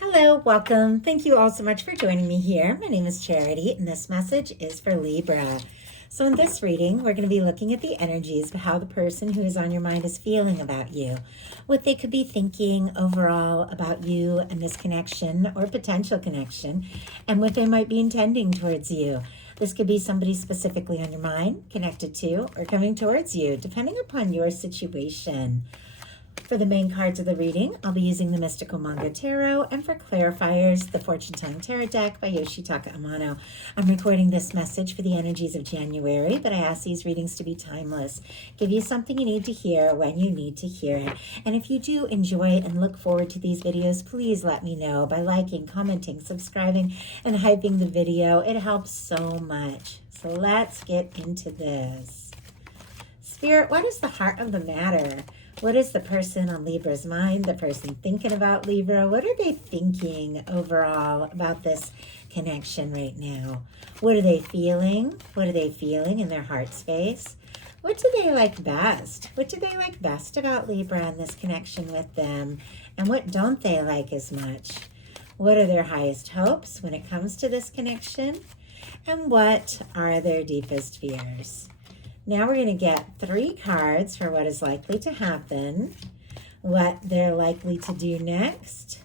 Hello, welcome. Thank you all so much for joining me here. My name is Charity, and this message is for Libra. So, in this reading, we're going to be looking at the energies of how the person who is on your mind is feeling about you, what they could be thinking overall about you and this connection or potential connection, and what they might be intending towards you. This could be somebody specifically on your mind, connected to, or coming towards you, depending upon your situation. For the main cards of the reading, I'll be using the Mystical Manga Tarot, and for clarifiers, the Fortune Telling Tarot deck by Yoshitaka Amano. I'm recording this message for the energies of January, but I ask these readings to be timeless. Give you something you need to hear when you need to hear it. And if you do enjoy and look forward to these videos, please let me know by liking, commenting, subscribing, and hyping the video. It helps so much. So let's get into this. Spirit, what is the heart of the matter? What is the person on Libra's mind, the person thinking about Libra? What are they thinking overall about this connection right now? What are they feeling? What are they feeling in their heart space? What do they like best? What do they like best about Libra and this connection with them? And what don't they like as much? What are their highest hopes when it comes to this connection? And what are their deepest fears? Now we're going to get 3 cards for what is likely to happen, what they're likely to do next,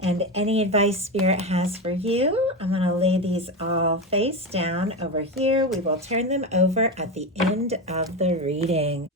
and any advice Spirit has for you. I'm going to lay these all face down over here. We will turn them over at the end of the reading.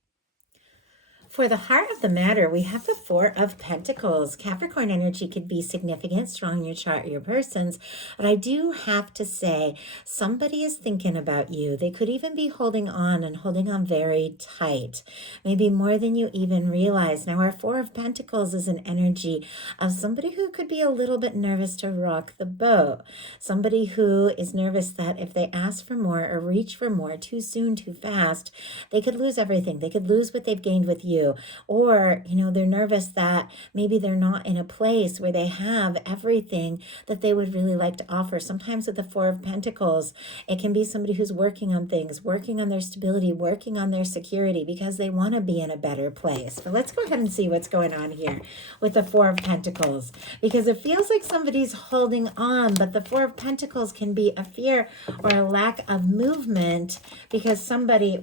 For the heart of the matter, we have the 4 of Pentacles. Capricorn energy could be significant, strong in your chart or your person's, but I do have to say somebody is thinking about you. They could even be holding on and holding on very tight, maybe more than you even realize. Now, our 4 of Pentacles is an energy of somebody who could be a little bit nervous to rock the boat, somebody who is nervous that if they ask for more or reach for more too soon, too fast, they could lose everything. They could lose what they've gained with you. Or, they're nervous that maybe they're not in a place where they have everything that they would really like to offer. Sometimes with the 4 of Pentacles, it can be somebody who's working on things, working on their stability, working on their security because they want to be in a better place. But let's go ahead and see what's going on here with the 4 of Pentacles, because it feels like somebody's holding on, but the 4 of Pentacles can be a fear or a lack of movement because somebody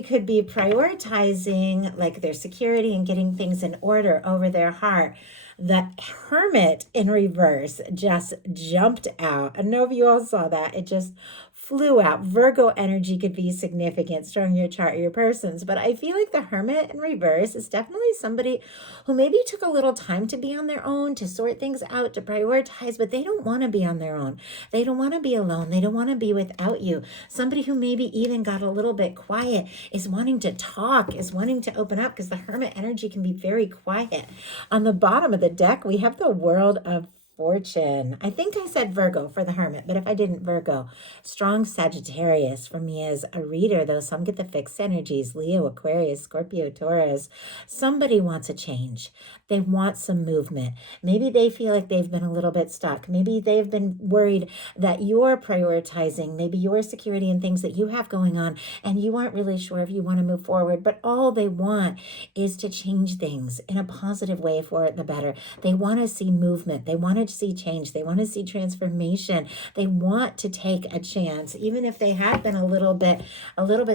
could be prioritizing like their security and getting things in order over their heart. The Hermit in reverse just jumped out. I don't know if you all saw that. It just flew out. Virgo energy could be significant, strong in your chart or your person's, but I feel like the Hermit in reverse is definitely somebody who maybe took a little time to be on their own, to sort things out, to prioritize, but they don't want to be on their own. They don't want to be alone. They don't want to be without you. Somebody who maybe even got a little bit quiet is wanting to talk, is wanting to open up, because the Hermit energy can be very quiet. On the bottom of the deck, we have the World of Fortune. I think I said Virgo for the Hermit, but if I didn't, Virgo. Strong Sagittarius for me as a reader, though some get the fixed energies, Leo, Aquarius, Scorpio, Taurus. Somebody wants a change. They want some movement. Maybe they feel like they've been a little bit stuck. Maybe they've been worried that you're prioritizing maybe your security and things that you have going on, and you aren't really sure if you want to move forward, but all they want is to change things in a positive way for the better. They want to see movement. They want to see change. They want to see transformation. They want to take a chance, even if they have been a little bit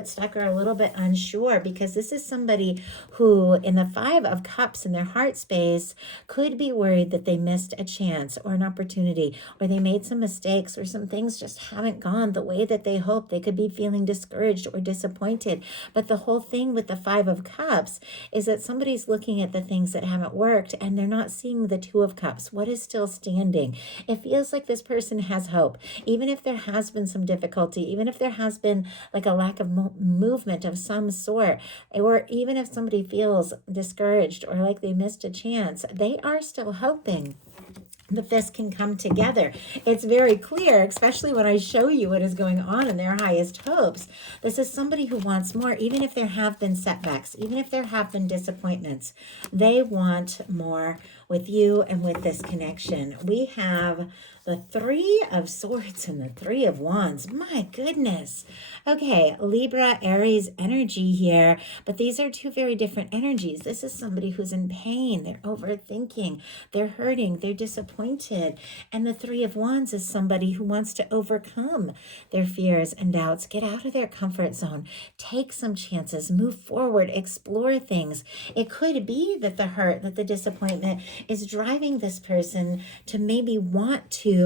stuck or a little bit unsure, because this is somebody who in the 5 of Cups in their heart space could be worried that they missed a chance or an opportunity, or they made some mistakes, or some things just haven't gone the way that they hoped. They could be feeling discouraged or disappointed. But the whole thing with the 5 of Cups is that somebody's looking at the things that haven't worked and they're not seeing the 2 of Cups. What is still standing? It feels like this person has hope, even if there has been some difficulty, even if there has been like a lack of movement of some sort, or even if somebody feels discouraged or like they missed a chance, they are still hoping But this can come together. It's very clear, especially when I show you what is going on in their highest hopes. This is somebody who wants more, even if there have been setbacks, even if there have been disappointments. They want more with you and with this connection. We have the Three of Swords and the Three of Wands. My goodness. Okay, Libra, Aries energy here, but these are two very different energies. This is somebody who's in pain. They're overthinking. They're hurting. They're disappointed. And the Three of Wands is somebody who wants to overcome their fears and doubts, get out of their comfort zone, take some chances, move forward, explore things. It could be that the hurt, that the disappointment is driving this person to maybe want to,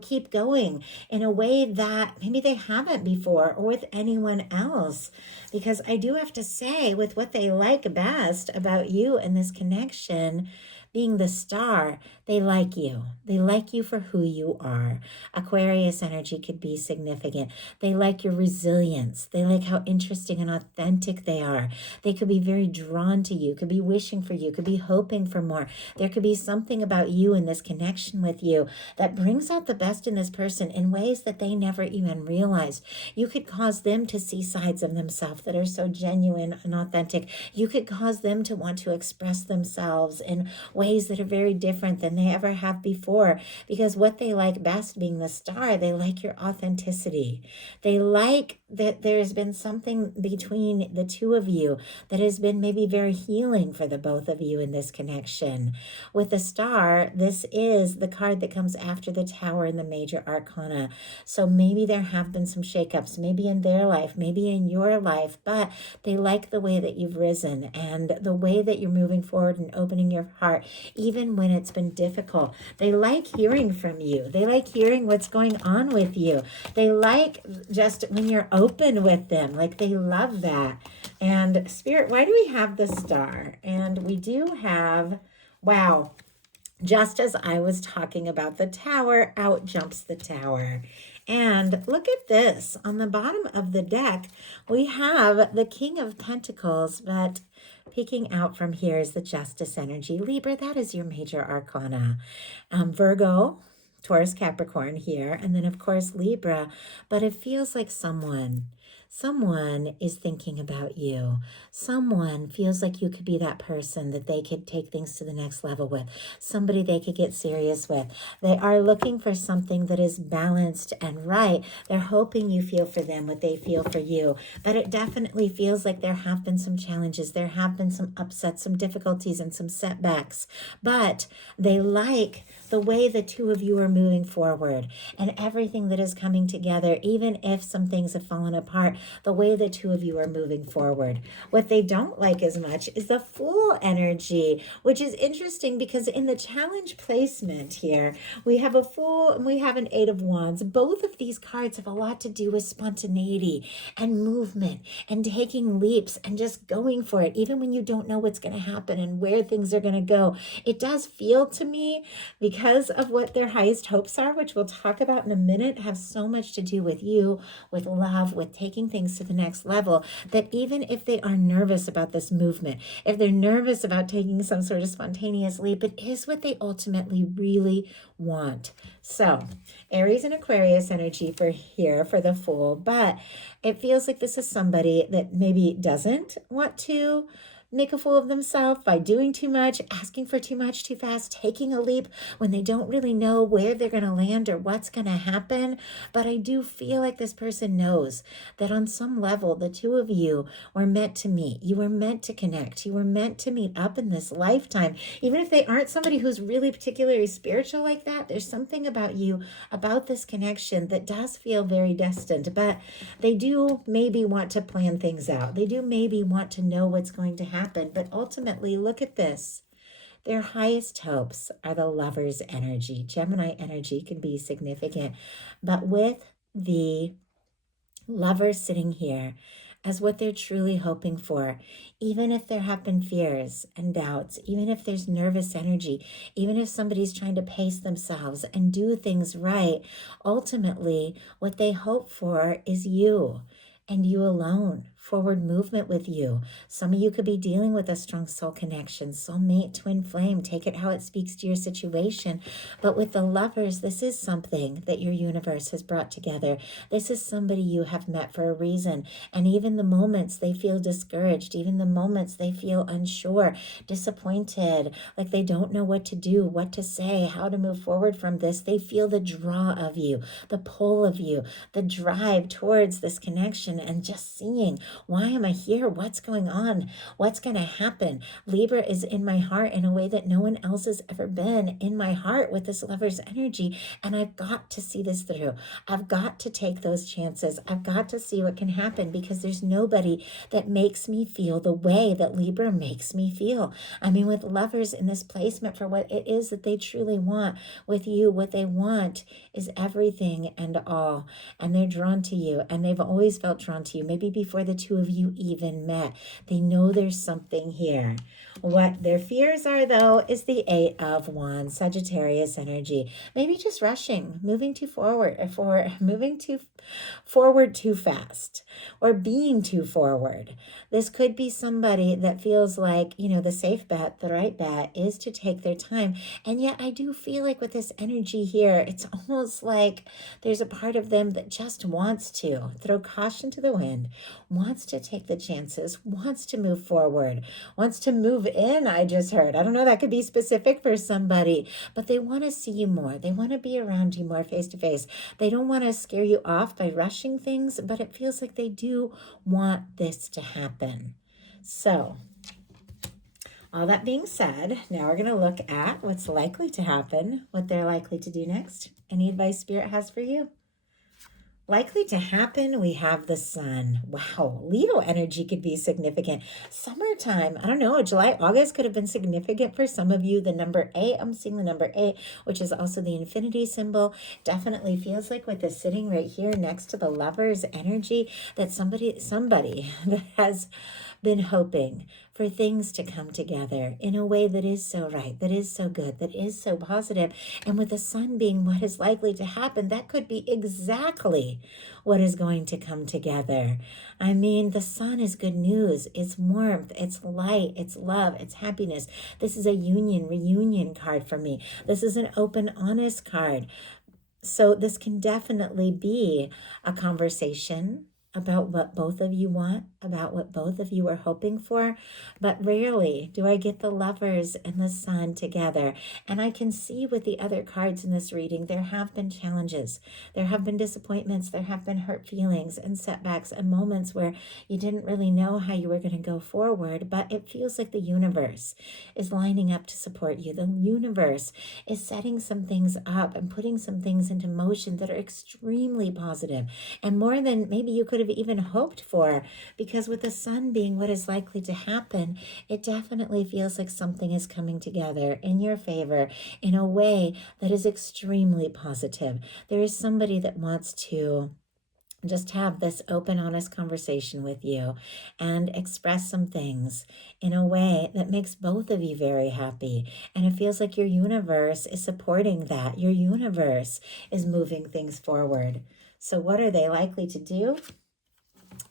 keep going in a way that maybe they haven't before or with anyone else. Because I do have to say, with what they like best about you and this connection, being the star, they like you. They like you for who you are. Aquarius energy could be significant. They like your resilience. They like how interesting and authentic they are. They could be very drawn to you, could be wishing for you, could be hoping for more. There could be something about you and this connection with you that brings out the best in this person in ways that they never even realized. You could cause them to see sides of themselves that are so genuine and authentic. You could cause them to want to express themselves in ways that are very different than they ever have before, because what they like best, being the star, they like your authenticity. They like that there's been something between the two of you that has been maybe very healing for the both of you in this connection. With the star, this is the card that comes after the Tower in the major arcana. So maybe there have been some shakeups, maybe in their life, maybe in your life, but they like the way that you've risen and the way that you're moving forward and opening your heart, even when it's been difficult. They like hearing from you. They like hearing what's going on with you. They like just when you're open with them. Like, they love that. And Spirit, why do we have the star? And we do have, wow, just as I was talking about the Tower, out jumps the Tower. And look at this. On the bottom of the deck, we have the King of Pentacles, but peeking out from here is the Justice energy. Libra, that is your major arcana. Virgo, Taurus, Capricorn here, and then of course Libra. But it feels like someone is thinking about you. Someone feels like you could be that person that they could take things to the next level with. Somebody they could get serious with. They are looking for something that is balanced and right. They're hoping you feel for them what they feel for you. But it definitely feels like there have been some challenges. There have been some upsets, some difficulties, and some setbacks. But they like the way the two of you are moving forward and everything that is coming together, even if some things have fallen apart, the way the two of you are moving forward. What they don't like as much is the Fool energy, which is interesting because in the challenge placement here, we have a Fool and we have an Eight of Wands. Both of these cards have a lot to do with spontaneity and movement and taking leaps and just going for it, even when you don't know what's going to happen and where things are going to go. It does feel to me, because of what their highest hopes are, which we'll talk about in a minute, have so much to do with you, with love, with taking things to the next level, that even if they are nervous about this movement, if they're nervous about taking some sort of spontaneous leap, it is what they ultimately really want. So Aries and Aquarius energy for here for the Fool, but it feels like this is somebody that maybe doesn't want to make a fool of themselves by doing too much, asking for too much too fast, taking a leap when they don't really know where they're going to land or what's going to happen. But I do feel like this person knows that on some level, the two of you were meant to meet. You were meant to connect. You were meant to meet up in this lifetime. Even if they aren't somebody who's really particularly spiritual like that, there's something about you, about this connection that does feel very destined. But they do maybe want to plan things out. They do maybe want to know what's going to happen. But ultimately, look at this. Their highest hopes are the Lover's energy. Gemini energy can be significant. But with the Lover sitting here as what they're truly hoping for, even if there have been fears and doubts, even if there's nervous energy, even if somebody's trying to pace themselves and do things right, ultimately what they hope for is you and you alone forward movement with you. Some of you could be dealing with a strong soul connection, soulmate, twin flame. Take it how it speaks to your situation. But with the Lovers, this is something that your universe has brought together. This is somebody you have met for a reason. And even the moments they feel discouraged, even the moments they feel unsure, disappointed, like they don't know what to do, what to say, how to move forward from this, they feel the draw of you, the pull of you, the drive towards this connection, and just seeing, why am I here? What's going on? What's going to happen? Libra is in my heart in a way that no one else has ever been in my heart with this Lover's energy. And I've got to see this through. I've got to take those chances. I've got to see what can happen, because there's nobody that makes me feel the way that Libra makes me feel. I mean, with Lovers in this placement for what it is that they truly want with you, what they want is everything and all. And they're drawn to you, and they've always felt drawn to you. Maybe before the two of you even met, they know there's something here. What their fears are, though, is the 8 of Wands, Sagittarius energy. Maybe just rushing, moving too forward too fast, or being too forward. This could be somebody that feels like, the safe bet, the right bet is to take their time. And yet I do feel like with this energy here, it's almost like there's a part of them that just wants to throw caution to the wind, wants to take the chances, wants to move forward, wants to move in. I just heard, I don't know, that could be specific for somebody, but they want to see you more. They want to be around you more face to face. They don't want to scare you off by rushing things, but it feels like they do want this to happen. So, all that being said, now we're going to look at what's likely to happen, what they're likely to do next. Any advice Spirit has for you? Likely to happen, we have the Sun. Wow, Leo energy could be significant. Summertime, I don't know, July, August could have been significant for some of you. The number 8, I'm seeing the number 8, which is also the infinity symbol. Definitely feels like with this sitting right here next to the Lover's energy, that somebody that has been hoping for things to come together in a way that is so right, that is so good, that is so positive. And with the Sun being what is likely to happen, that could be exactly what is going to come together. I mean, the Sun is good news. It's warmth, it's light, it's love, it's happiness. This is a reunion card for me. This is an open, honest card. So this can definitely be a conversation about what both of you want, about what both of you are hoping for. But rarely do I get the Lovers and the Sun together. And I can see with the other cards in this reading, there have been challenges. There have been disappointments. There have been hurt feelings and setbacks and moments where you didn't really know how you were going to go forward. But it feels like the universe is lining up to support you. The universe is setting some things up and putting some things into motion that are extremely positive, and more than maybe you could have even hoped for, because with the Sun being what is likely to happen, it definitely feels like something is coming together in your favor in a way that is extremely positive. There is somebody that wants to just have this open, honest conversation with you and express some things in a way that makes both of you very happy. And it feels like your universe is supporting that. Your universe is moving things forward. So what are they likely to do?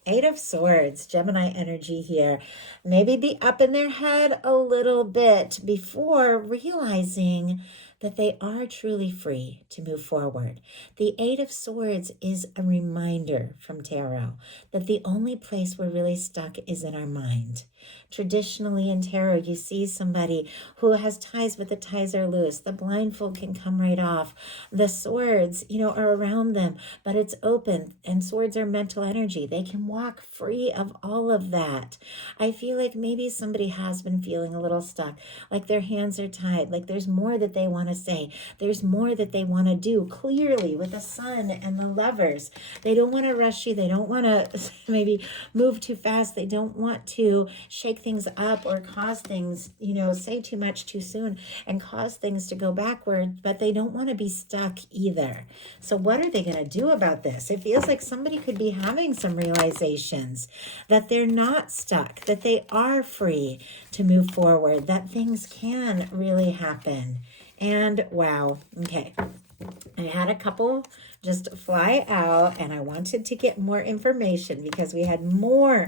8 of Swords, Gemini energy here. Maybe be up in their head a little bit before realizing that they are truly free to move forward. The 8 of Swords is a reminder from tarot that the only place we're really stuck is in our mind. Traditionally in tarot, you see somebody who has ties, but the ties are loose. The blindfold can come right off. The swords, are around them, but it's open, and swords are mental energy. They can walk free of all of that. I feel like maybe somebody has been feeling a little stuck, like their hands are tied, like there's more that they want to say. There's more that they want to do. Clearly, with the Sun and the Lovers, they don't want to rush you. They don't want to maybe move too fast. They don't want to shake things up or cause things, say too much too soon and cause things to go backward, but they don't want to be stuck either. So what are they going to do about this? It feels like somebody could be having some realizations that they're not stuck, that they are free to move forward, that things can really happen. And wow, okay. I had a couple just fly out, and I wanted to get more information because we had more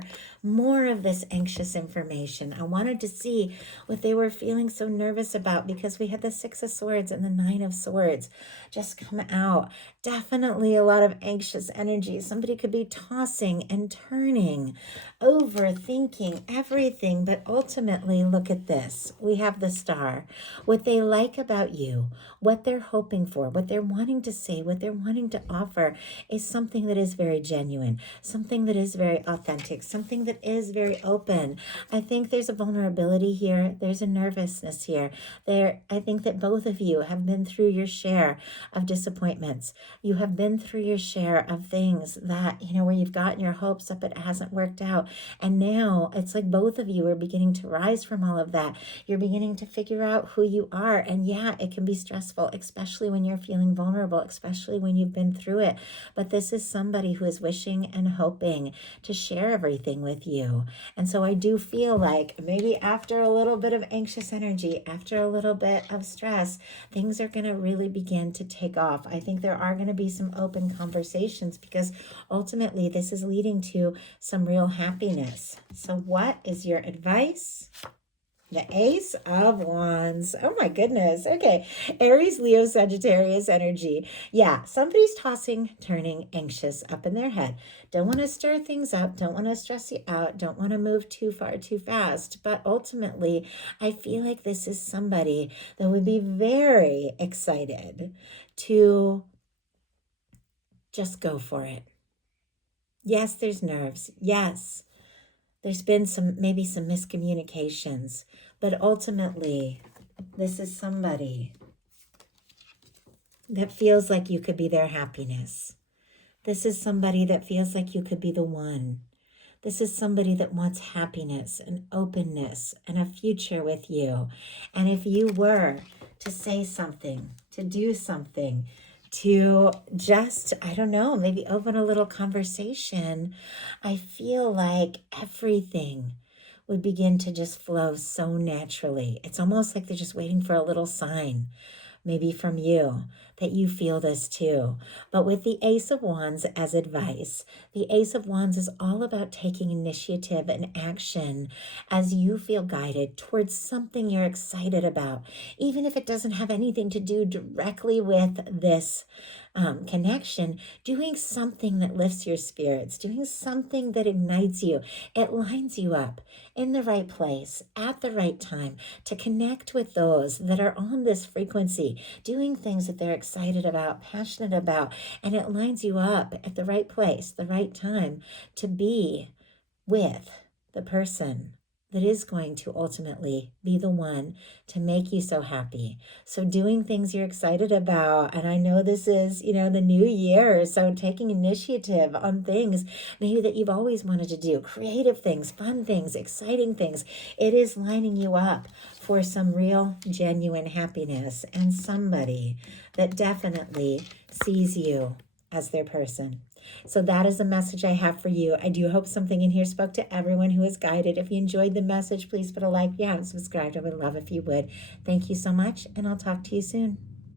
of this anxious information. I wanted to see what they were feeling so nervous about because we had the Six of Swords and the Nine of Swords just come out. Definitely a lot of anxious energy. Somebody could be tossing and turning, overthinking everything, but ultimately, look at this. We have the Star. What they like about you, what they're hoping for, what they're wanting to say, what they're wanting to offer is something that is very genuine, something that is very authentic, something that is very open. I think there's a vulnerability here. There's a nervousness here. I think that both of you have been through your share of disappointments. You have been through your share of things that, where you've gotten your hopes up, it hasn't worked out. And now it's like both of you are beginning to rise from all of that. You're beginning to figure out who you are. And yeah, it can be stressful, especially when you're feeling vulnerable, especially when you've been through it. But this is somebody who is wishing and hoping to share everything with you. And so I do feel like maybe after a little bit of anxious energy, after a little bit of stress, things are going to really begin to take off. I think there are going to be some open conversations because ultimately this is leading to some real happiness. So what is your advice? The Ace of Wands. Oh my goodness. Okay. Aries, Leo, Sagittarius energy. Yeah, somebody's tossing, turning, anxious up in their head. Don't want to stir things up. Don't want to stress you out. Don't want to move too far, too fast. But ultimately, I feel like this is somebody that would be very excited to just go for it. Yes, there's nerves. Yes. There's been maybe some miscommunications, but ultimately, this is somebody that feels like you could be their happiness. This is somebody that feels like you could be the one. This is somebody that wants happiness and openness and a future with you. And if you were to say something, to do something, to just, I don't know, maybe open a little conversation, I feel like everything would begin to just flow so naturally. It's almost like they're just waiting for a little sign, maybe from you, that you feel this too. But with the Ace of Wands as advice, the Ace of Wands is all about taking initiative and action as you feel guided towards something you're excited about, even if it doesn't have anything to do directly with this connection. Doing something that lifts your spirits, doing something that ignites you. It lines you up in the right place at the right time to connect with those that are on this frequency, doing things that they're excited about, passionate about, and it lines you up at the right place, the right time to be with the person that is going to ultimately be the one to make you so happy. So doing things you're excited about, and I know this is, the new year, so taking initiative on things maybe that you've always wanted to do, creative things, fun things, exciting things. It is lining you up for some real, genuine happiness and somebody that definitely sees you as their person. So that is the message I have for you. I do hope something in here spoke to everyone who is guided. If you enjoyed the message, please put a like. If you haven't subscribed, I would love if you would. Thank you so much, and I'll talk to you soon.